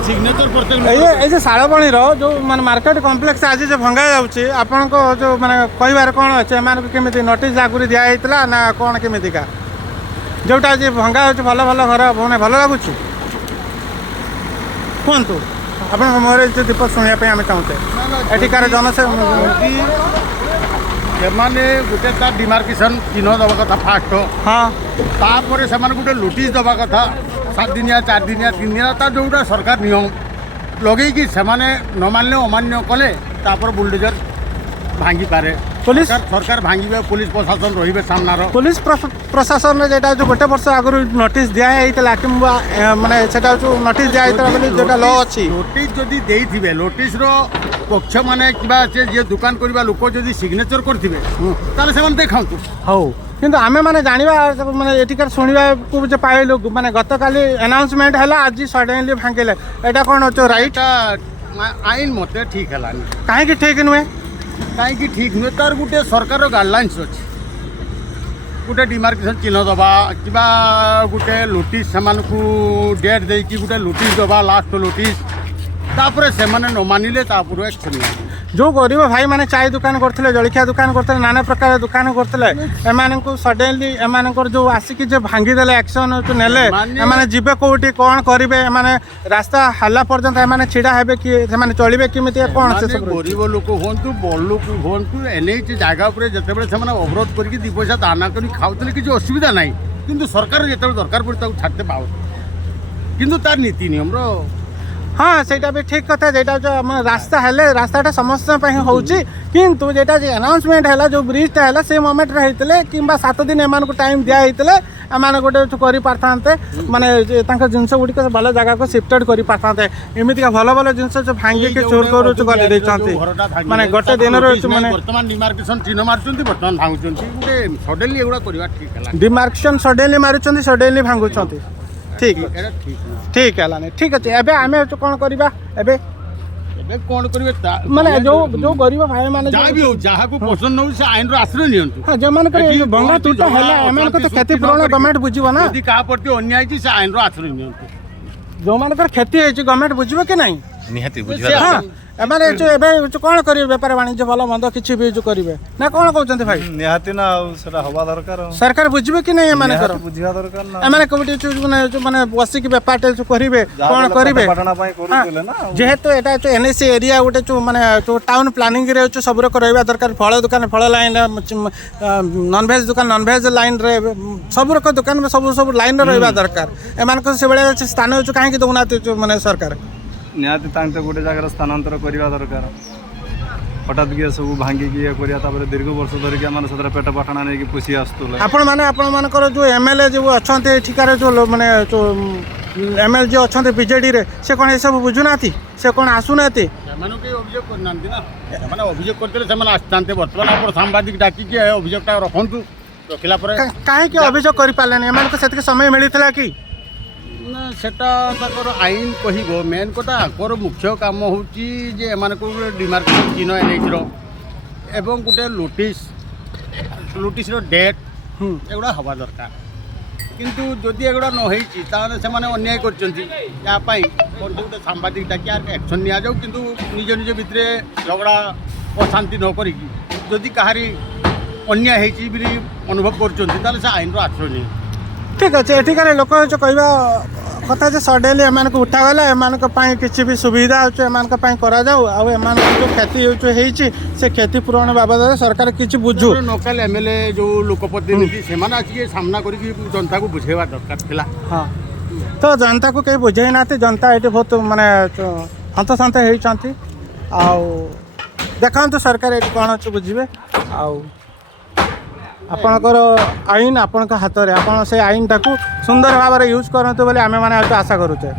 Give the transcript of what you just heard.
Signature प्रत्येक ये शालबणीर जो माने मार्केट कॉम्प्लेक्स आज जो भंगा जाऊँगी आपण जो माने कहबार कौन अच्छे एम केमी नोटिस आगुरी दिखाई ना कौन केमिका जोटा आज भंगा हो भल भल घर मैंने भल लगुच कहतु आप मोहर दीप शुणापी आम चाहूचे एठिकार ସେମାନେ ଗୋଟେ ତା ଡିମାର୍କେସନ୍ ଚିହ୍ନ ଦେବା କଥା ଫାଷ୍ଟ हाँ ତାପରେ ସେମାନେ ଗୋଟେ ନୋଟିସ୍ ଦେବା କଥା 7 ଦିନିଆ 4 ଦିନିଆ 3 ଦିନିଆ ତା ଯେଉଁଟା ସରକାର ନିୟମ ଲଗେଇକି ସେମାନେ ନ ମାନିଲେ ଅମାନ୍ୟ କଲେ ତାପରେ ବୁଲଡୋଜର ଭାଙ୍ଗିପାରେ पुलिस ସରକାର ଭାଙ୍ଗିବେ ପୁଲିସ ପ୍ରଶାସନ ରହିବେ ସାମ୍ନାର पुलिस प्रशासन जो गोटे वर्ष आगु नोटिस दिखाई कि माने सेटा जो नोटिस दिखाई जोटा ल अच्छी नोटिस जदि देइथिबे नोटिसर पक्ष माने किबा से जे दुकान करबा लोक जदि सिग्नेचर करथिबे ताले सेमान देखाउतु हौ किंतु आमे माने जानिबा माने एटिकर सुनिबा को जे पाइलु माने गतकाली अनाउंसमेंट हला आज सडनली भांगिले एटा कोन होचो राइट आईन मते ठीक हलानी काहे कि ठीक नुए काहे कि ठीक नुए तार गुटे सरकार गाइडलाइंस अछि गुटे डिमार्केशन चिन्ह दबा किबा गुटे नोटिस सेमानकु डेट देई कि गुटे नोटिस दबा लास्ट नोटिस तापरे सेमाने न मानिले तापर एक्शन जो गरीब भाई माने चाय दुकान करते जलखिया दुकान करते नाना प्रकार दुकान करते एम सडनली एम जो आसिक जो भांगीदे एक्शन नेले एम जीवे कौटी कौन करेंगे एम रास्ता हल्ला पर्यंत एम छिड़ा हे कि चलिए केमी कौन गरीब लोक हूँ बड़ लोक हूँ एन जगह पर जिते से अवरोध करके 2 पैसा दाना कर खाऊले किसी असुविधा ना कि सरकार जो दरकार पड़े छाड़ते पाओ कि तार नीति नियम हाँ सेटा भी ठीक कथा जेटा जो रास्ता हेले रास्ताटा समस्त होउची किंतु जेटा जे अनाउंसमेंट हैला जो ब्रिजटा हैला से मोमेंट रहितले किंबा 7 दिन एमान को टाइम दिया हितले एमान गोटे करि पारथांते माने तांका जिंस गुडी के भलो जगह को शिफ्टेड करि पारथांते एमिति का भलो भलो जिंस जो भांगी के चोर करू छु गले देचंती माने गोटे दिन रो माने वर्तमान डिमार्केशन चिन्ह मारचंती वर्तमान भांगुचंती गुटे सडनली एगुडा करबा ठीक हैला डिमार्केशन सडनली मारुचंती सडनली भांगुचंती ठीक ठीक है लाने ठीक अच्छे एबे आमे कौन करबा एबे कौन करिवे माने जो गरीब भाई माने जा भी हो जहा को पसंद न से आइन रो आश्रय नियंतु हां जे मान करे बंगा टूटा हैला एमान को तो खेती पूर्ण गवर्नमेंट बुझिबो ना यदि का प्रति अन्याय छी से आइन रो आश्रय नियंतु जो मान कर खेती है गवर्नमेंट बुझिबो के नहीं निहाती बुझिबा हां एमाने जो एबे कौन करिवे व्यापार वाणिज्य भलो मंद किछि भी जो करिवे ना कौन कहउचंती भाई निहाती ना सेटा हवा दरकार सरकार बुझिबे कि नहीं एमाने कर बुझिबा दरकार ना एमाने कमिटी जो माने बसी की व्यापार जो करिवे कौन करिवे पटना पई करूले ना जेहेतु एटा जो एनएसी एरिया गोटे जो माने जो टाउन प्लानिंग रे जो सब रक रहबा दरकार फल दुकान फल लाइन नॉन वेज दुकान नॉन वेज लाइन रे सब रक दुकान में सब लाइन रे रहबा दरकार एमान को से बेले स्थान जो काहे कि दउना जो माने सरकार निहाती तांते गोटे जगह स्थानांतर करबा दरकार हठात के सब भांगी की करिया तापर दीर्घ वर्ष धरिक आम सदर पेट पटना नहीं पोषी आसुले आपण मानकर जो एमएलए जो अच्छा ठिकार जो माने जो एमएलए जो अच्छा बीजेडी रे से कौन ये सब बुझुना से कौन आसुना अभियोग करना ना अभियोग करते आसते बर्तमान आप सांबादिक डाकिकी अभियोगटा रखु रखला कहीं अभियोग कर पारे एम को समय मिलता कि ना सेटा ताकर आईन कहब मेन कथा आकर मुख्य काम होची जे एमान को डिमार्केशन चिन्ह एनएच एवं गोटे नोटिस डेट एगुड़ा हवा दरकार किंतु जदि एगुड़ा न होईची ताने से माने अन्याय करचंती या पई गोटे सांबादिक डाकी एक्शन निया जाऊ किंतु निज निज भितरे झगड़ा अशांति न करिकी जदि कहारी अन्याय होईची बिली अनुभव करचंती ताले से आईन रो आश्रय नहीं ठीक अच्छे एठिकार लोक जो कहवा कथा जो सडनली एम उठागला एम किसी भी सुविधा हो करा जाऊ आम जो क्षति होती से क्षति पूरण बाबद सरकार किसी बुझू लोकल एमएलए जो लोकप्रतिनिधि से सामना करके जनता को बुझेवा दरकार थिला हाँ तो जनता को कहीं बुझे ना जनता ये बहुत माने हंतसंत होती देखा सरकार ये कौन अच्छे बुझे आपणकर आईन आपण हाथ में आप से आईन टाक सुंदर भाव यूज करते बोले आम मैंने आशा करुचे।